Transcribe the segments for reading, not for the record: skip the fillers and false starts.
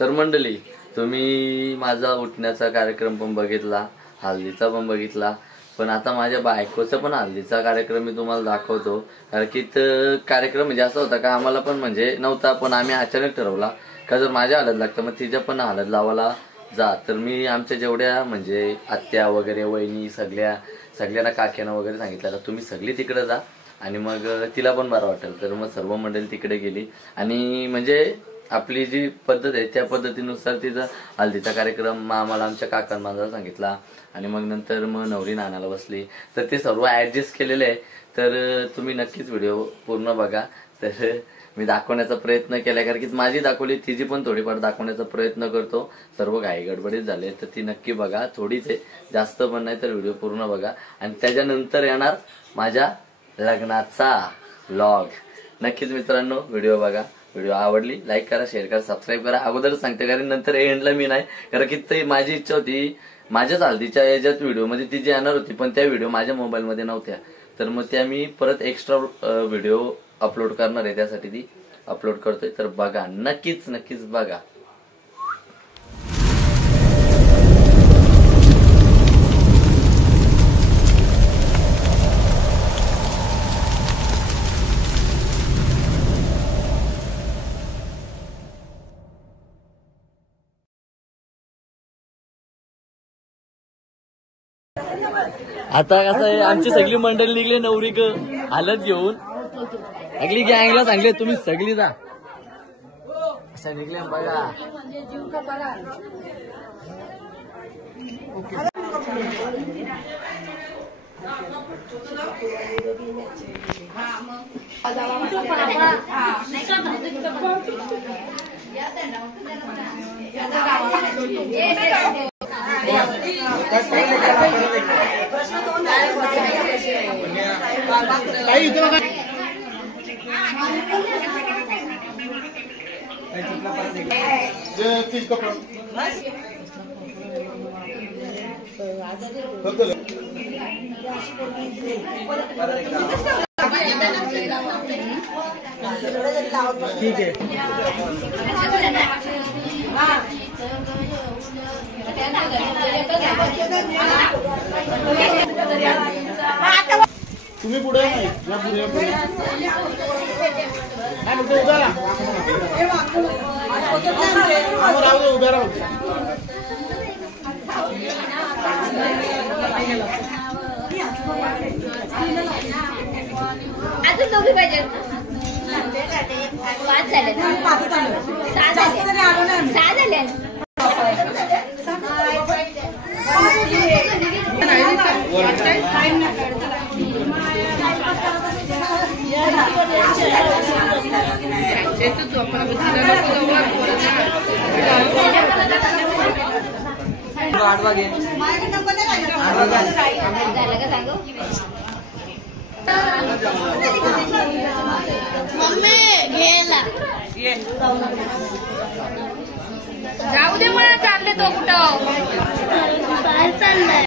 तर मंडळी, तुम्ही माझा उठण्याचा कार्यक्रम पण बघितला, हल्दीचा पण बघितला, पण आता माझ्या बायकोचा पण हल्दीचा कार्यक्रम मी तुम्हाला दाखवतो. कारण की कार्यक्रम म्हणजे असा होता का आम्हाला पण म्हणजे नव्हता, पण आम्ही अचानक ठरवला का जर माझ्या हळद लागतं मग तिच्या पण हळद लावायला जा. तर मी आमच्या जेवढ्या म्हणजे आत्या वगैरे वहिनी सगळ्यांना काक्यांना वगैरे सांगितलं तुम्ही सगळी तिकडे जा आणि मग तिला पण बरं वाटेल. तर मग सर्व मंडळी तिकडे गेली आणि म्हणजे आपली जी पद्धत आहे त्या पद्धतीनुसार तिचा हल्दीचा कार्यक्रम आम्हाला आमच्या काकांना सांगितला आणि मग नंतर मग नवरी नानाला बसली. तर ते सर्व ऍडजस्ट केलेले आहे. तर तुम्ही नक्कीच व्हिडिओ पूर्ण बघा. तर मी दाखवण्याचा प्रयत्न केलाय, कारण की माझी दाखवली तिची पण थोडीफार दाखवण्याचा प्रयत्न करतो. सर्व घाई गडबडीत झाले तर ती नक्की बघा. थोडीच आहे, जास्त पण नाही, तर व्हिडिओ पूर्ण बघा. आणि त्याच्यानंतर येणार माझ्या लग्नाचा व्लॉग. नक्कीच मित्रांनो व्हिडिओ बघा. व्हिडिओ आवडली लाईक करा, शेअर करा, सबस्क्राईब करा. अगोदरच सांगते कारण नंतर एंडला मी नाही, कारण की ते माझी इच्छा होती माझ्याच हल्दीच्या याच्यात व्हिडिओ मध्ये ती जी येणार होती, पण त्या व्हिडिओ माझ्या मोबाईल मध्ये नव्हत्या. तर मग त्या मी परत एक्स्ट्रा व्हिडिओ अपलोड करणार आहे, त्यासाठी ती अपलोड करतोय. तर बघा, नक्कीच नक्कीच बघा. आता कसं आहे, आमची सगळी मंडळी निघली नवरीक हालत घेऊन. सगळी गँगला सांगले तुम्ही सगळी जा, अशा निघल्या बघा. ठीक आहे. तुम्ही पुढे नाही या पुढे उभ्या राहू. अजून दोघी पाहिजे. 5 झाले, 6 झाले. मम्मी घ्यायला जाऊ दे, मला चालले तो कुठं बाहेर चाललाय.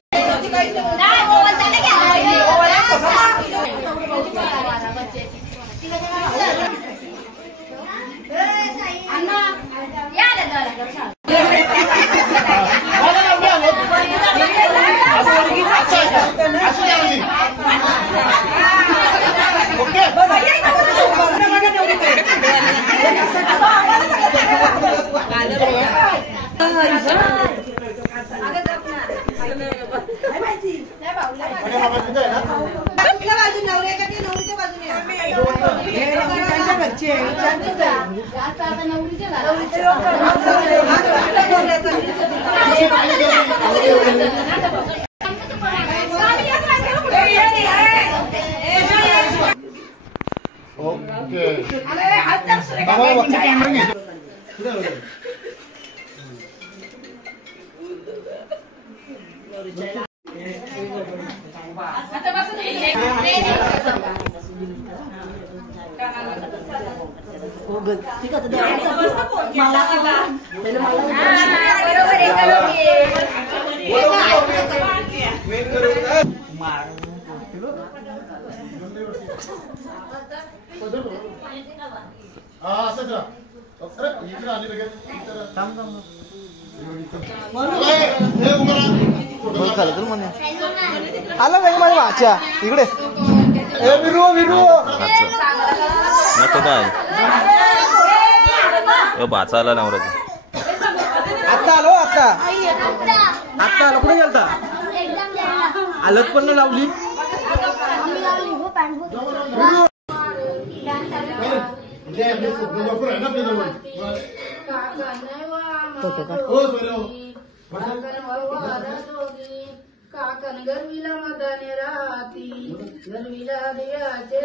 आला वेग माझ्या भाच्या इकडे नको काय भाचा आला नवऱ्याचा आता आलो आता आलो कुठे गेलता आलत पण नाही लावली काकन गरवीला मदाने राहती गरवीला देवाचे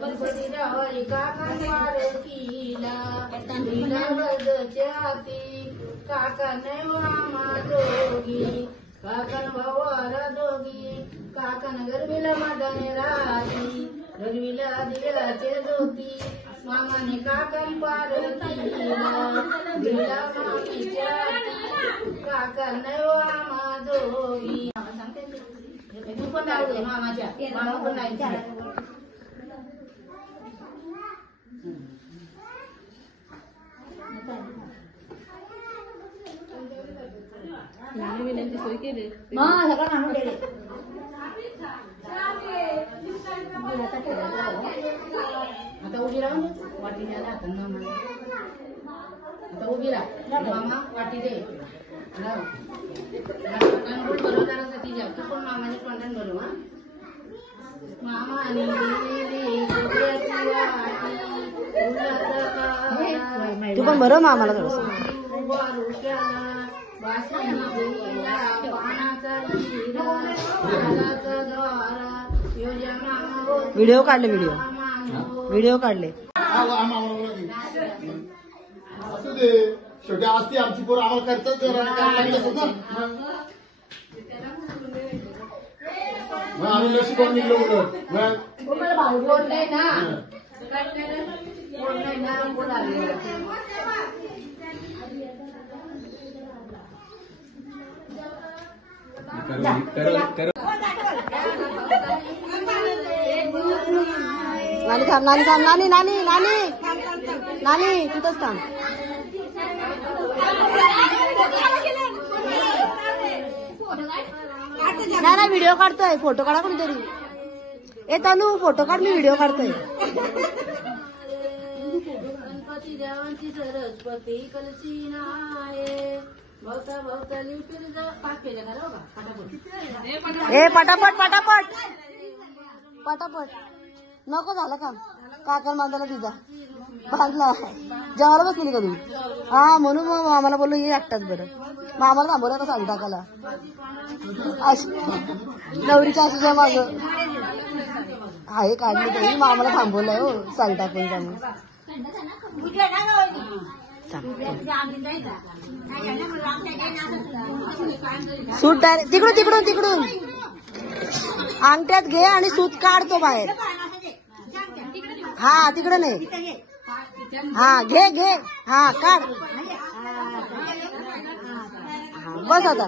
गणपती रावळी काकन पारतीला गरवीला गजच्या हाती काकन वामा जोगी काकन भवारा जोगी काकन गरवीला मदाने राहती गरवीला देवाचे ज्योती मामाने काकन पारतीला दिला मामीच्या काकन वामा जोगी तू पण लावते मामाच्या मामा पण लावायची सोय केली सगळं आणून गेले आता उभी राहून वाटी न्यायला आता उभी राहा मामा वाटी दे बरोबर तू पण मामाच्या तोंडाने बोलू हा मामा तू पण बरं मामाला थोडस व्हिडिओ काढले व्हिडिओ काढले असू दे शेवटी असती आमची पोरं आम्हाला करतात आम्ही नशिबात निघलो उलट बोल नाही ना बोल नाही ना बोल नानी थांब नानी थांब नानी नानी नानी नानी तिथंच थांब ना व्हिडिओ काढतोय फोटो काढा कोणतरी ए तनू फोटो काढ मी व्हिडिओ काढतोय गणपती देवांची सरस्वती कलसी नाये भवता भवताली पाठ केल्या का ए पटापट पटापट पटापट नको झालं काम काकर बांधायला तिचा बांधला जेवायला बसली का तुम्ही हा म्हणून मग आम्हाला बोललो ये एकटाच बरं मग आम्हाला थांबवलं आता सांग टाकायला नवरीच्या आसूच्या माग आहे काढली तरी मग आम्हाला थांबवलंय हो सांग टाकून त्यामुळे सूट डायरेक्ट तिकडून तिकडून तिकडून अंगठ्यात घे आणि सूत काढतो बाहेर हा तिकडे नाही हा घे घे हा काढ बस आता